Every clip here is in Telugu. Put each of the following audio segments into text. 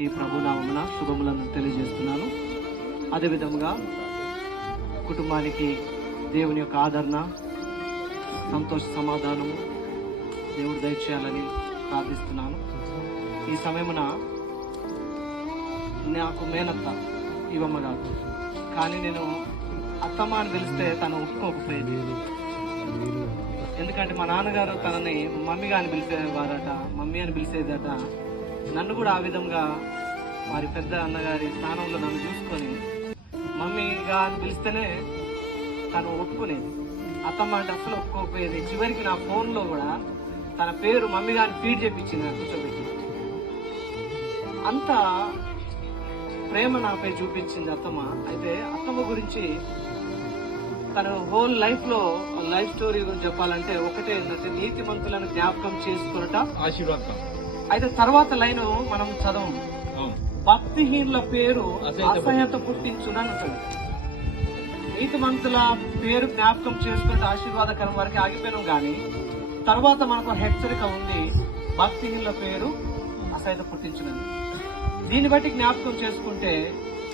అందరికీ ప్రభునామమున శుభములను తెలియజేస్తున్నాను. అదేవిధంగా కుటుంబానికి దేవుని యొక్క ఆదరణ, సంతోష సమాధానము దేవుడు దయచేయాలని ప్రార్థిస్తున్నాను. ఈ సమయమున నాకు మేనత్త ఇవమ్మ కాదు, కానీ నేను అత్తమ్మ అని పిలిస్తే తను ఒప్పుకోకపోయేది. ఎందుకంటే మా నాన్నగారు తనని మమ్మీగా అని పిలిచేవారట, మమ్మీ అని పిలిచేదట. నన్ను కూడా ఆ విధంగా వారి పెద్ద అన్నగారి స్థానంలో నన్ను చూసుకొని మమ్మీగా అని పిలిస్తేనే తను ఒప్పుకునేది. అత్తమ్మ అంటే అసలు ఒప్పుకోకపోయేది. చివరికి నా ఫోన్లో కూడా తన పేరు మమ్మీగా అని ఫీడ్ చేపించింది నాకు కూర్చోబెట్టి. అంత ప్రేమ నాపై చూపించింది అత్తమ్మ. అయితే అత్తమ్మ గురించి తన హోల్ లైఫ్ స్టోరీ గురించి చెప్పాలంటే ఒకటే ఏంటంటే, నీతిమంతులను జ్ఞాపకం చేసుకున్నట ఆశీర్వాదం. అయితే తర్వాత లైన్ మనం చదవము, భక్తిహీనుల పేరు అసహ్యత పుట్టించునని ఉంటుంది. నీతిమంతుల పేరు జ్ఞాపకం చేసుకుంటే ఆశీర్వాదకరం వరకు ఆగిపోయినాం, కానీ తర్వాత మనకు హెచ్చరిక ఉంది, భక్తిహీనుల పేరు అసహ్యత పుట్టించునని. దీన్ని బట్టి జ్ఞాపకం చేసుకుంటే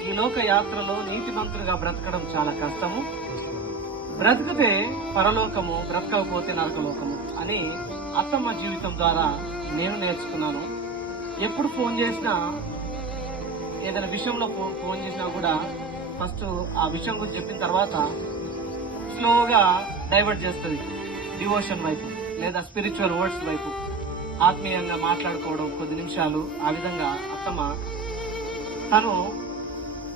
ఈ లోక యాత్రలో నీతిమంతులుగా బ్రతకడం చాలా కష్టము. బ్రతికితే పరలోకము, బ్రతకకపోతే నరకలోకము అని అత్తమ్మ జీవితం ద్వారా నేను నేర్చుకున్నాను. ఎప్పుడు ఫోన్ చేసినా, ఏదైనా విషయంలో ఫోన్ చేసినా కూడా ఫస్ట్ ఆ విషయం గురించి చెప్పిన తర్వాత స్లోగా డైవర్ట్ చేస్తుంది డివోషన్ వైపు లేదా స్పిరిచువల్ వర్డ్స్ వైపు, ఆత్మీయంగా మాట్లాడుకోవడం కొద్ది నిమిషాలు. ఆ విధంగా అత్తమ్మ తను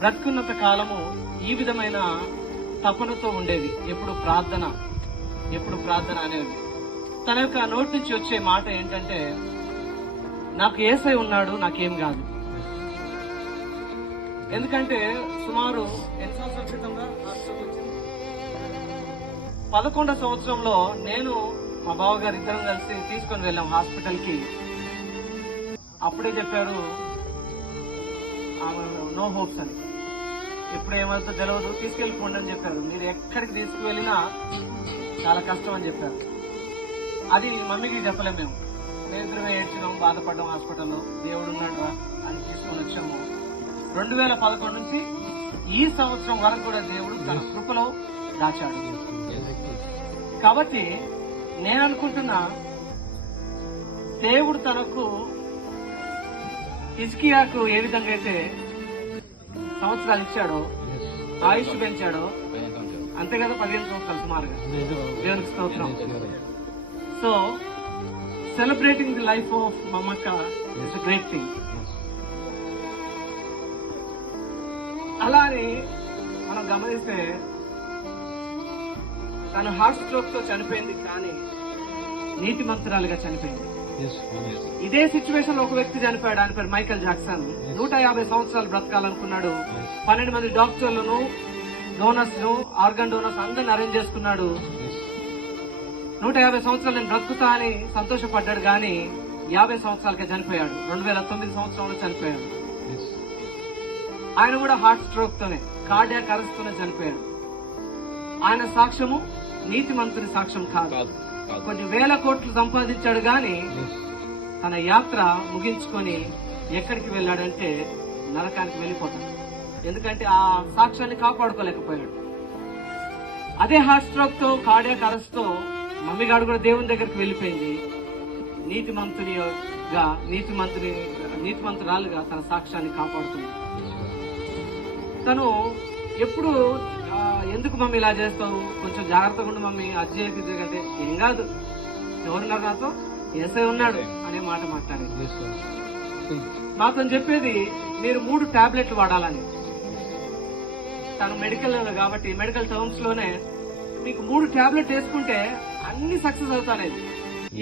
బ్రతుకున్నంత కాలము ఈ విధమైన తపనతో ఉండేది. ఎప్పుడు ప్రార్థన అనేది. తన యొక్క నోటి నుంచి వచ్చే మాట ఏంటంటే, నాకు యేసయ్య ఉన్నాడు, నాకేం కాదు. ఎందుకంటే సుమారు ఎన్ని సంవత్సరాల క్రితంగా 11వ సంవత్సరంలో నేను మా బావగారు ఇద్దరం కలిసి తీసుకొని వెళ్ళాం హాస్పిటల్ కి. అప్పుడే చెప్పారు నో హోప్స్ అని, ఎప్పుడు ఏమైతే తెలియదు, తీసుకెళ్ళిపోండి అని చెప్పారు. మీరు ఎక్కడికి తీసుకువెళ్ళినా చాలా కష్టం అని చెప్పారు. అది మమ్మీకి చెప్పలేము. మేము ఇద్దరమే ఏడ్చినాం, బాధపడ్డాం హాస్పిటల్లో. దేవుడు ఉన్నాడు అని తీసుకొని వచ్చాము. 2011 నుంచి ఈ సంవత్సరం వరకు కూడా దేవుడు తన కృపలో దాచాడు. కాబట్టి నేను అనుకుంటున్నా, దేవుడు తనకు హిజ్కియాకు ఏ విధంగా అయితే సంవత్సరాలు ఇచ్చాడో, ఆయుష్ పెంచాడో, అంతే కదా, 15 సంవత్సరాలు సుమారుగా. దేవునికి స్తోత్రం. So celebrating the life of Mammakka is a great thing. అలా అని మనం గమనిస్తే తను హార్ట్ స్ట్రోక్ తో చనిపోయింది, కానీ నీతిమంతురాలుగా చనిపోయింది. ఇదే సిచ్యువేషన్ లో ఒక వ్యక్తి చనిపోయాడు. ఆయన పేరు మైకేల్ జాక్సన్. 150 సంవత్సరాలు బ్రతకాలనుకున్నాడు. 12 మంది డాక్టర్లను, డోనర్స్ ను, ఆర్గన్ డోనర్స్ అందరిని అరేంజ్ చేసుకున్నాడు. 150 సంవత్సరాలు నేను బ్రతుకుతా అని సంతోషపడ్డాడు, కానీ 50 సంవత్సరాలకే చనిపోయాడు. 2009 సంవత్సరంలో చనిపోయాడు. ఆయన కూడా హార్ట్ స్ట్రోక్ తోనే, కార్డియాక్ అరెస్ట్ తోనే చనిపోయాడు. ఆయన సాక్ష్యము నీతిమంతుని సాక్ష్యం కాదు. కొన్ని వేల కోట్లు సంపాదించాడు, గాని తన యాత్ర ముగించుకొని ఎక్కడికి వెళ్ళాడంటే నరకానికి వెళ్ళిపోతాడు. ఎందుకంటే ఆ సాక్ష్యాన్ని కాపాడుకోలేకపోయాడు. అదే హార్ట్ స్ట్రోక్ తో, కార్డియాక్ అరెస్ట్ తో మమ్మీగాడు కూడా దేవుని దగ్గరికి వెళ్ళిపోయింది. నీతిమంతురాలుగా తన సాక్ష్యాన్ని కాపాడుతుంది. తను ఎప్పుడు ఎందుకు మమ్మీ ఇలా చేస్తావు, కొంచెం జాగ్రత్తగా ఉండు మమ్మీ, అజ్జయ్యకి అంటే ఏం కాదు, ఎవరున్నారు నాతో, యేసయ్య ఉన్నాడు అనే మాట మాట్లాడేది. మాతో చెప్పేది మీరు 3 టాబ్లెట్లు వాడాలని. తను మెడికల్ కాబట్టి మెడికల్ టర్మ్స్ లోనే మీకు 3 టాబ్లెట్ వేసుకుంటే అన్ని సక్సెస్ అవుతానేది.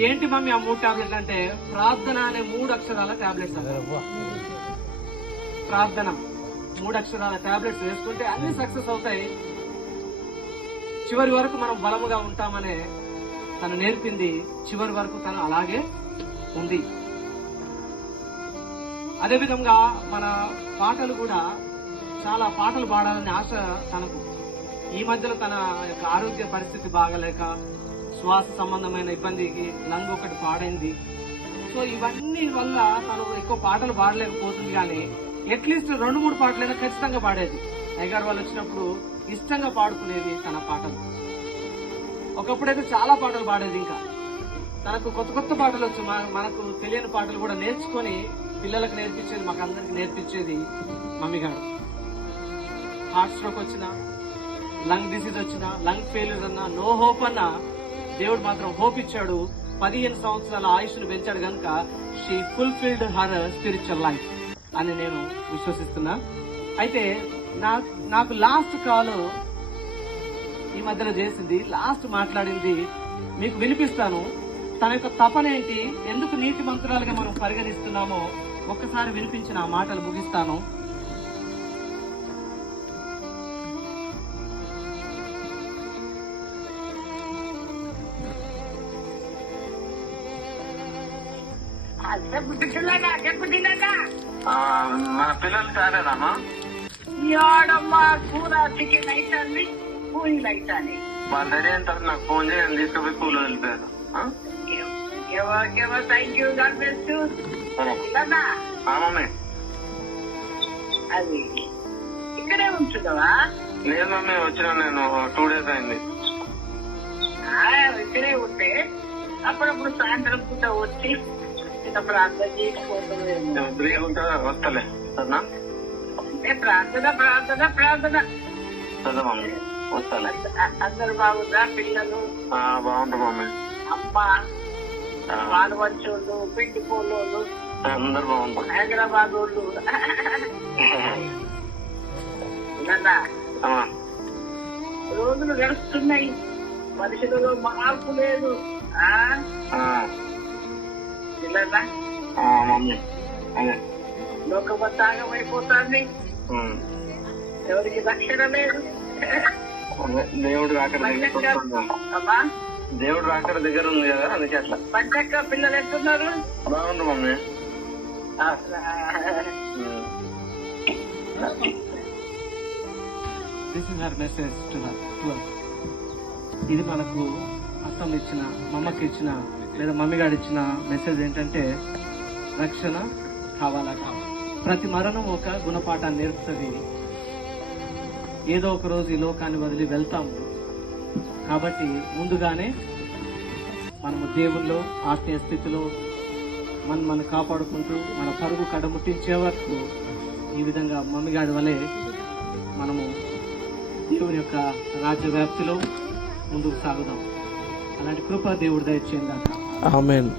ఏంటి మమ్మీ ఆ 3 టాబ్లెట్లు అంటే, ప్రార్థన అనే 3 అక్షరాల టాబ్లెట్స్. ప్రార్థన 3 అక్షరాల టాబ్లెట్స్ వేసుకుంటే అన్ని సక్సెస్ అవుతాయి, చివరి వరకు మనం బలముగా ఉంటామనే తను నేర్పింది. చివరి వరకు తను అలాగే ఉంది. అదేవిధంగా మన పాటలు కూడా, చాలా పాటలు పాడాలనే ఆశ తనకు. ఈ మధ్యలో తన యొక్క ఆరోగ్య పరిస్థితి బాగలేక శ్వాస సంబంధమైన ఇబ్బందికి లంగ్ ఒకటి పాడైంది. సో ఇవన్నీ వల్ల తను ఎక్కువ పాటలు పాడలేకపోతుంది, కానీ అట్లీస్ట్ 2-3 పాటలైనా ఖచ్చితంగా పాడేది. అయ్యగారు వాళ్ళు వచ్చినప్పుడు ఇష్టంగా పాడుకునేది తన పాటలు. ఒకప్పుడైతే చాలా పాటలు పాడేది. ఇంకా తనకు కొత్త కొత్త పాటలు వచ్చు, మనకు తెలియని పాటలు కూడా నేర్చుకొని పిల్లలకు నేర్పించేది, మాకు అందరికి నేర్పించేది మమ్మీ గారు. హార్ట్ స్ట్రోక్ వచ్చినా, లంగ్ డిసీజ్ వచ్చినా, లంగ్ ఫెయిల్యూర్ అన్నా, నో హోప్ అన్నా దేవుడు మాత్రం హోప్ ఇచ్చాడు. 15 సంవత్సరాల ఆయుష్ను పెంచాడు కనుక she fulfilled her spiritual life అని నేను విశ్వసిస్తున్నా. అయితే నాకు లాస్ట్ కాల్ ఈ మధ్యలో చేసింది, లాస్ట్ మాట్లాడింది మీకు వినిపిస్తాను. తన యొక్క తపనేంటి, ఎందుకు నీతి మంత్రాలుగా మనం పరిగణిస్తున్నామో ఒక్కసారి వినిపించిన ఆ మాటలు ముగిస్తాను. మన పిల్లలు తారేదమ్మా కూర చికెన్ అవుతుంది, పూరీలు అవుతాయి. వాళ్ళ రెడీ అయిన తర్వాత నాకు ఫోన్ చేయండి, తీసుకుపోయి స్కూల్లో వెళ్ళిపోయారు. Thank you, God bless you. Mummy అది ఇక్కడే ఉంటున్నావా? లేదు మమ్మీ, వచ్చిన నేను 2 days అయింది. ఇక్కడే ఉంటే అప్పుడప్పుడు సాయంత్రం పూట వచ్చి ప్రార్థన చేసుకోవడం వస్తలే సరేనా? ప్రార్థన ప్రార్థన ప్రార్థన. సరే మమ్మీ, వస్తలే. అందరు బాగుందా? పిల్లలు బాగుంటారు మమ్మీ. అమ్మ, పాలవంచోళ్ళు, పిండి పోలోళ్ళు అందరు బాగుంటారు. హైదరాబాద్ వాళ్ళు రోజులు గడుస్తున్నాయి, మనుషులలో మార్పు లేదు. లోకమత్తాగం అయిపోతుంది, ఎవరికి రక్షణ లేదు. దేవుడు అక్కడ దగ్గర ఉంది కదా, అందుకే అట్లా. పంచక్క పిల్లలు ఎట్టున్నారు? బాగుండు mummy. This is her message to us. ఇది మనకు అత్తమ్మ ఇచ్చిన, మమ్మకి ఇచ్చిన, లేదా మమ్మీ గారు ఇచ్చిన మెసేజ్ ఏంటంటే రక్షణ కావాలా. ప్రతి మరణం ఒక గుణపాఠాన్ని నేర్పుతుంది. ఏదో ఒక రోజు ఈ లోకాన్ని వదిలి వెళ్తాము. కాబట్టి ముందుగానే మనము దేవుల్లో ఆత్మీయ స్థితిలో మనం కాపాడుకుంటూ మన పరుగు కడముట్టించే వరకు ఈ విధంగా మమ్మీ గారి వలె మనము దేవుని యొక్క రాజ్య వ్యాప్తిలో ముందుకు సాగుదాం. అలాంటి కృప దేవుడు దయచేయండి. ఆమేన్.